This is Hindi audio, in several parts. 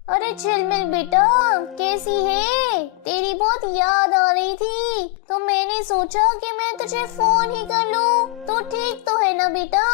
अरे झिलमिल बेटा, कैसी है? तेरी बहुत याद आ रही थी तो मैंने सोचा कि मैं तुझे फोन ही कर लूं। तो ठीक तो है ना बेटा?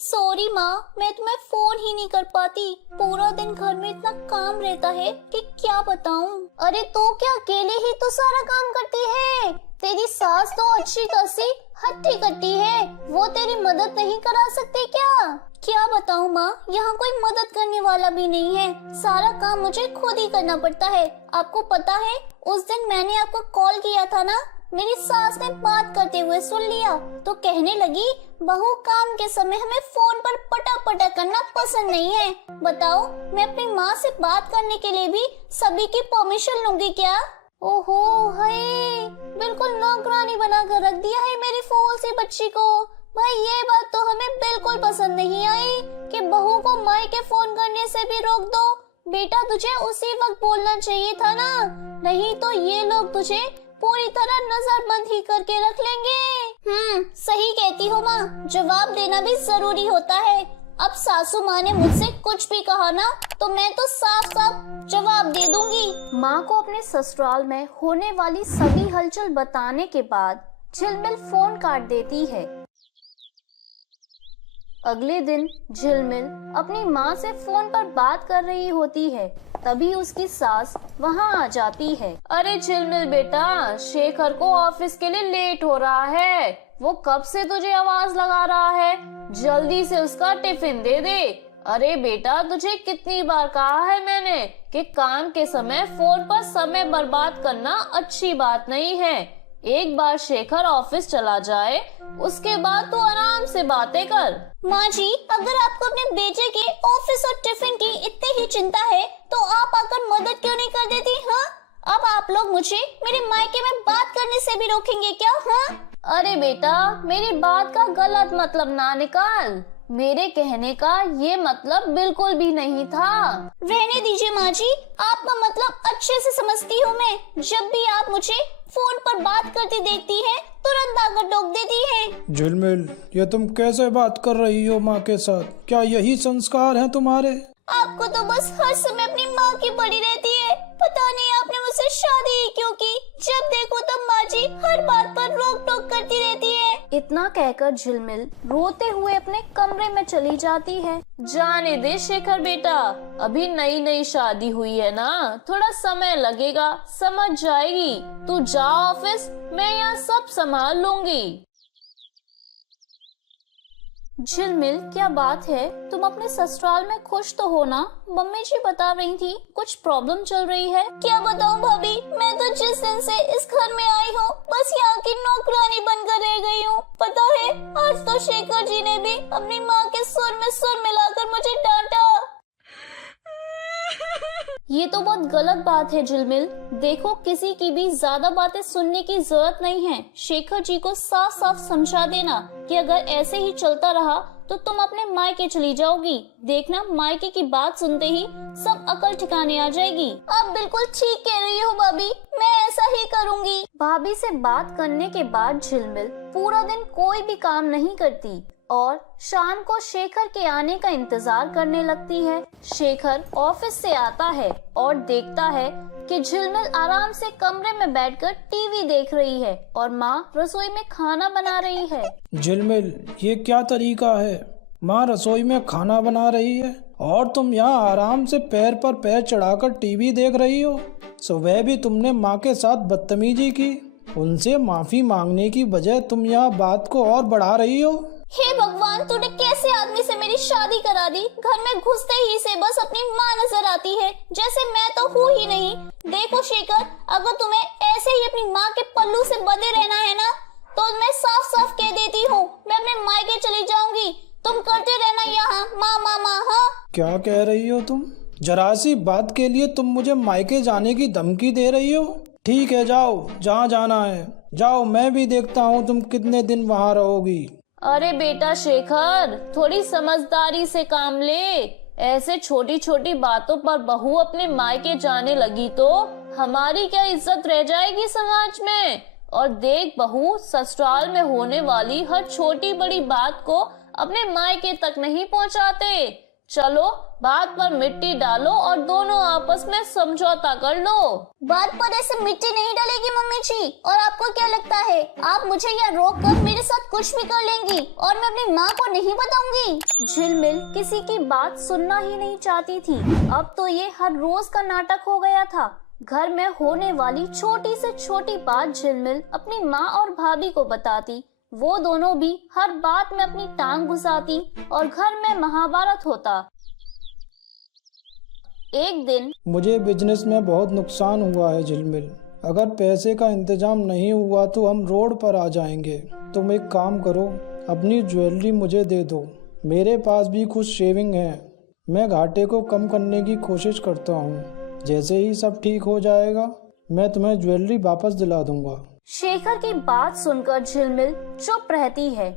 सॉरी माँ, मैं तुम्हें फोन ही नहीं कर पाती। पूरा दिन घर में इतना काम रहता है कि क्या बताऊं। अरे तो क्या अकेले ही तो सारा काम करती है? तेरी सास तो अच्छी खासी हट्टी कट्टी है, वो तेरी मदद नहीं करा सकती क्या? क्या बताऊं माँ, यहाँ कोई मदद करने वाला भी नहीं है। सारा काम मुझे खुद ही करना पड़ता है। आपको पता है, उस दिन मैंने आपको कॉल किया था ना, मेरी सास ने बात करते हुए सुन लिया तो कहने लगी बहू काम के समय हमें फोन पर पटा पटा करना पसंद नहीं है। बताओ, मैं अपनी माँ से बात करने के लिए भी सभी की परमिशन लूंगी क्या? ओहो हाय, बिल्कुल नौकरानी बनाकर रख दिया है मेरी फूल सी बच्ची को। भाई ये बात तो हमें बिल्कुल पसंद नहीं आई कि बहू को माई के फोन करने से भी रोक दो। बेटा तुझे उसी वक्त बोलना चाहिए था ना, नहीं तो ये लोग तुझे पूरी तरह नजरबंद ही करके रख लेंगे। सही कहती हो माँ, जवाब देना भी जरूरी होता है। अब सासू माँ ने मुझसे कुछ भी कहा ना तो मैं तो साफ साफ जवाब दे दूंगी। माँ को अपने ससुराल में होने वाली सभी हलचल बताने के बाद झिलमिल फोन काट देती है। अगले दिन झिलमिल अपनी माँ से फोन पर बात कर रही होती है, तभी उसकी सास वहाँ आ जाती है। अरे झिलमिल बेटा, शेखर को ऑफिस के लिए लेट हो रहा है। वो कब से तुझे आवाज लगा रहा है, जल्दी से उसका टिफिन दे दे। अरे बेटा, तुझे कितनी बार कहा है मैंने कि काम के समय फोन पर समय बर्बाद करना अच्छी बात नहीं है। एक बार शेखर ऑफिस चला जाए, उसके बाद तू आराम से बातें कर। माँ जी, अगर आपको अपने बेटे के ऑफिस और टिफिन की इतनी ही चिंता है तो आप आकर मदद क्यों नहीं कर देती? हाँ, अब आप लोग मुझे मेरे मायके में बात करने से भी रोकेंगे क्या? हाँ? अरे बेटा, मेरी बात का गलत मतलब ना निकाल। मेरे कहने का ये मतलब बिल्कुल भी नहीं था। रहने दीजिए माँ जी, आपका मतलब अच्छे से समझती हूँ मैं। जब भी आप मुझे फोन पर बात करती देखती हैं, तुरंत आकर टोक देती हैं। झिलमिल, ये तुम कैसे बात कर रही हो माँ के साथ? क्या यही संस्कार हैं तुम्हारे? आपको तो बस हर समय अपनी माँ की पड़ी रहती है। पता नहीं आपने मुझसे शादी ही क्यों की? जब देखो तब माँ जी हर बात पर रोक टोक करती रहती है। इतना कहकर झिलमिल रोते हुए अपने कमरे में चली जाती है। जाने दे शेखर बेटा, अभी नई नई शादी हुई है ना, थोड़ा समय लगेगा, समझ जाएगी। तू जा ऑफिस, मैं यहाँ सब संभाल लूंगी। झिलमिल, क्या बात है, तुम अपने ससुराल में खुश तो हो ना? मम्मी जी बता रही थी कुछ प्रॉब्लम चल रही है। क्या बताऊं भाभी, मैं तो जिस दिन से इस घर में आई हूँ बस यहाँ की नौकरानी बनकर रह गई हूँ। पता है, आज तो शेखर जी ने भी अपनी माँ के सुर में सुर मिलाकर मुझे डांटा। ये तो बहुत गलत बात है झिलमिल। देखो, किसी की भी ज्यादा बातें सुनने की जरूरत नहीं है। शेखर जी को साफ साफ समझा देना कि अगर ऐसे ही चलता रहा तो तुम अपने मायके चली जाओगी। देखना, मायके की बात सुनते ही सब अकल ठिकाने आ जाएगी। आप बिल्कुल ठीक कह रही हो भाभी, मैं ऐसा ही करूँगी। भाभी से बात करने के बाद झिलमिल पूरा दिन कोई भी काम नहीं करती और शाम को शेखर के आने का इंतजार करने लगती है। शेखर ऑफिस से आता है और देखता है कि झिलमिल आराम से कमरे में बैठकर टीवी देख रही है और माँ रसोई में खाना बना रही है। झिलमिल, ये क्या तरीका है? माँ रसोई में खाना बना रही है और तुम यहाँ आराम से पैर पर पैर चढ़ाकर टीवी देख रही हो। सुबह भी तुमने माँ के साथ बदतमीजी की, उनसे माफी मांगने की बजाय तुम यहाँ बात को और बढ़ा रही हो। हे भगवान, तूने कैसे आदमी से मेरी शादी करा दी? घर में घुसते ही से बस अपनी माँ नजर आती है, जैसे मैं तो हूँ ही नहीं। देखो शेखर, अगर तुम्हें ऐसे ही अपनी माँ के पल्लू से बंधे रहना है ना, तो मैं साफ साफ कह देती हूँ, मैं अपने मायके चली जाऊंगी। तुम करते रहना यहाँ माँ माँ माँ। हाँ, क्या कह रही हो तुम? जरा सी बात के लिए तुम मुझे मायके जाने की धमकी दे रही हो? ठीक है, जाओ जहाँ जाना है जाओ, मैं भी देखता हूँ तुम कितने दिन वहाँ रहोगी। अरे बेटा शेखर, थोड़ी समझदारी से काम ले। ऐसे छोटी छोटी बातों पर बहू अपने मायके जाने लगी तो हमारी क्या इज्जत रह जाएगी समाज में। और देख बहू, ससुराल में होने वाली हर छोटी बड़ी बात को अपने मायके तक नहीं पहुंचाते। चलो बात पर मिट्टी डालो और दोनों आपस में समझौता कर लो। बात पर ऐसे मिट्टी नहीं डालेगी मम्मी जी। और आपको क्या लगता है आप मुझे यहाँ रोक कर मेरे साथ कुछ भी कर लेंगी और मैं अपनी माँ को नहीं बताऊंगी? झिलमिल किसी की बात सुनना ही नहीं चाहती थी। अब तो ये हर रोज का नाटक हो गया था। घर में होने वाली छोटी से छोटी बात झिलमिल अपनी माँ और भाभी को बताती। वो दोनों भी हर बात में अपनी टांग घुसाती और घर में महाभारत होता। एक दिन मुझे बिजनेस में बहुत नुकसान हुआ है झिलमिल। अगर पैसे का इंतजाम नहीं हुआ तो हम रोड पर आ जाएंगे। तुम एक काम करो, अपनी ज्वेलरी मुझे दे दो। मेरे पास भी कुछ शेविंग है। मैं घाटे को कम करने की कोशिश करता हूँ। जैसे ही सब ठीक हो जाएगा मैं तुम्हें ज्वेलरी वापस दिला दूंगा। शेखर की बात सुनकर झिलमिल चुप रहती है।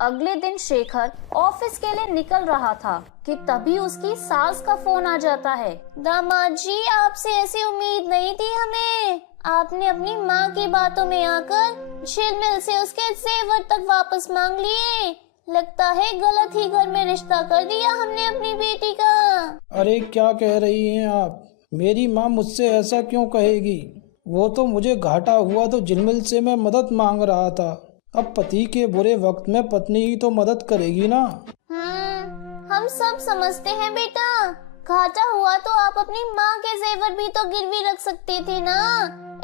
अगले दिन शेखर ऑफिस के लिए निकल रहा था कि तभी उसकी सास का फोन आ जाता है। दामाद जी, आपसे ऐसी उम्मीद नहीं थी हमें। आपने अपनी माँ की बातों में आकर झिलमिल से उसके जेवर तक वापस मांग लिए। लगता है गलत ही घर में रिश्ता कर दिया हमने अपनी बेटी का। अरे क्या कह रही हैं आप? मेरी माँ मुझसे ऐसा क्यों कहेगी? वो तो मुझे घाटा हुआ तो झिलमिल से मैं मदद मांग रहा था। अब पति के बुरे वक्त में पत्नी ही तो मदद करेगी ना। हम सब समझते हैं बेटा। घाटा हुआ तो आप अपनी माँ के जेवर भी तो गिरवी रख सकती थी ना।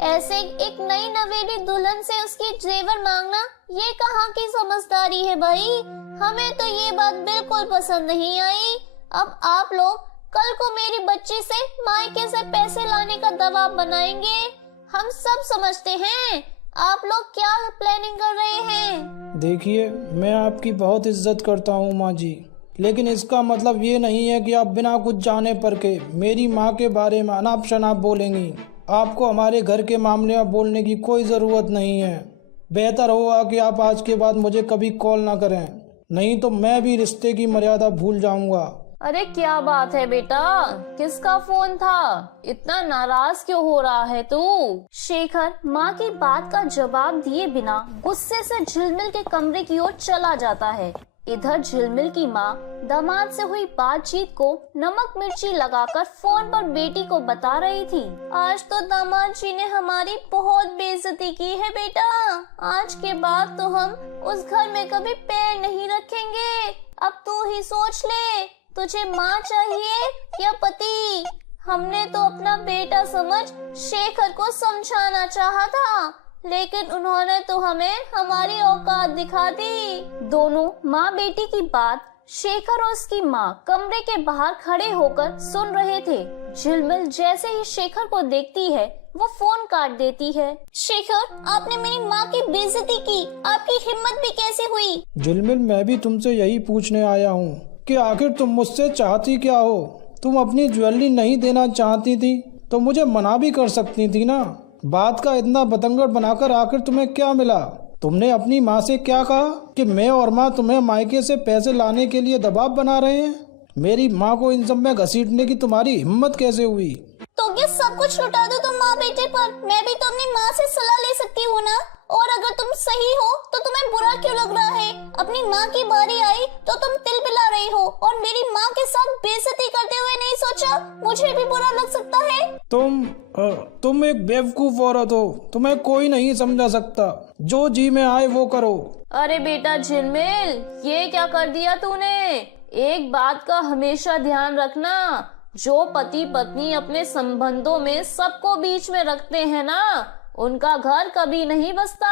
ऐसे एक नई नवेली दुल्हन से उसकी जेवर मांगना ये कहाँ की समझदारी है भाई। हमें तो ये बात बिल्कुल पसंद नहीं आई। अब आप लोग कल को मेरी बच्ची से मायके से पैसे लाने का दबाव बनाएंगे। हम सब समझते हैं आप लोग क्या प्लानिंग कर रहे हैं। देखिए, मैं आपकी बहुत इज्जत करता हूँ माँ जी, लेकिन इसका मतलब ये नहीं है कि आप बिना कुछ जाने पर के मेरी माँ के बारे में अनाप शनाप बोलेंगी। आपको हमारे घर के मामले में बोलने की कोई ज़रूरत नहीं है। बेहतर होगा कि आप आज के बाद मुझे कभी कॉल ना करें, नहीं तो मैं भी रिश्ते की मर्यादा भूल जाऊंगा। अरे क्या बात है बेटा, किसका फोन था? इतना नाराज क्यों हो रहा है तू? शेखर माँ की बात का जवाब दिए बिना गुस्से से झिलमिल के कमरे की ओर चला जाता है। इधर झिलमिल की माँ दामाद से हुई बातचीत को नमक मिर्ची लगाकर फोन पर बेटी को बता रही थी। आज तो दामाद जी ने हमारी बहुत बेइज्जती की है बेटा। आज के बाद तो हम उस घर में कभी पैर नहीं रखेंगे। अब तू ही सोच ले, तुझे माँ चाहिए या पति? हमने तो अपना बेटा समझ शेखर को समझाना चाहा था, लेकिन उन्होंने तो हमें हमारी औकात दिखा दी। दोनों माँ बेटी की बात शेखर और उसकी माँ कमरे के बाहर खड़े होकर सुन रहे थे। झिलमिल जैसे ही शेखर को देखती है वो फोन काट देती है। शेखर, आपने मेरी माँ की बेइज्जती की, आपकी हिम्मत भी कैसे हुई? झिलमिल, मैं भी तुमसे यही पूछने आया हूँ कि आखिर तुम मुझसे चाहती क्या हो? तुम अपनी ज्वेलरी नहीं देना चाहती थी तो मुझे मना भी कर सकती थी ना। बात का इतना बतंगड़ बनाकर आखिर तुम्हें क्या मिला? तुमने अपनी माँ से क्या कहा कि मैं और माँ तुम्हें मायके से पैसे लाने के लिए दबाव बना रहे हैं? मेरी माँ को इन सब में घसीटने की तुम्हारी हिम्मत कैसे हुई? तो क्या सब कुछ लुटा दो तुम माँ बेटे पर? मैं भी तो अपनी माँ से सलाह ले सकती हूँ ना। और अगर तुम सही हो तो तुम्हें बुरा क्यों लग रहा है? अपनी माँ की बारी आई तो तुम तिल पिला रही हो और मेरी माँ के साथ बेइज्जती करते हुए नहीं सोचा मुझे भी बुरा लग सकता है? तुम एक बेवकूफ औरत हो। तुम्हें कोई नहीं समझा सकता। जो जी में आए वो करो। अरे बेटा झिलमिल, ये क्या कर दिया तूने? एक बात का हमेशा ध्यान रखना, जो पति पत्नी अपने संबंधों में सबको बीच में रखते हैं ना, उनका घर कभी नहीं बसता।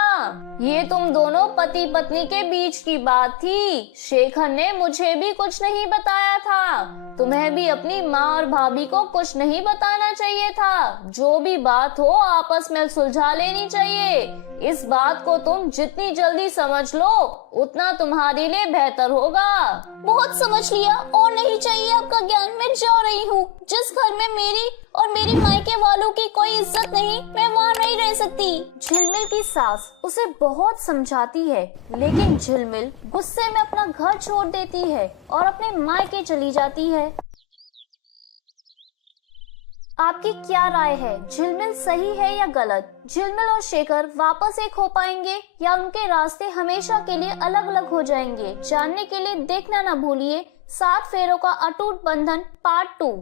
ये तुम दोनों पति पत्नी के बीच की बात थी। शेखर ने मुझे भी कुछ नहीं बताया था। तुम्हें भी अपनी माँ और भाभी को कुछ नहीं बताना चाहिए था। जो भी बात हो आपस में सुलझा लेनी चाहिए। इस बात को तुम जितनी जल्दी समझ लो उतना तुम्हारे लिए बेहतर होगा। बहुत समझ लिया और नहीं चाहिए आपका ज्ञान। मैं जा रही हूँ। जिस घर में मेरी और मेरी मायके वालों की कोई इज्जत नहीं, मैं वहाँ नहीं रह सकती। झिलमिल की सास उसे बहुत समझाती है, लेकिन झिलमिल गुस्से में अपना घर छोड़ देती है और अपने मायके चली जाती है। आपकी क्या राय है? झिलमिल सही है या गलत? झिलमिल और शेखर वापस एक हो पाएंगे या उनके रास्ते हमेशा के लिए अलग अलग हो जाएंगे? जानने के लिए देखना ना भूलिए 7 फेरों का अटूट बंधन पार्ट 2।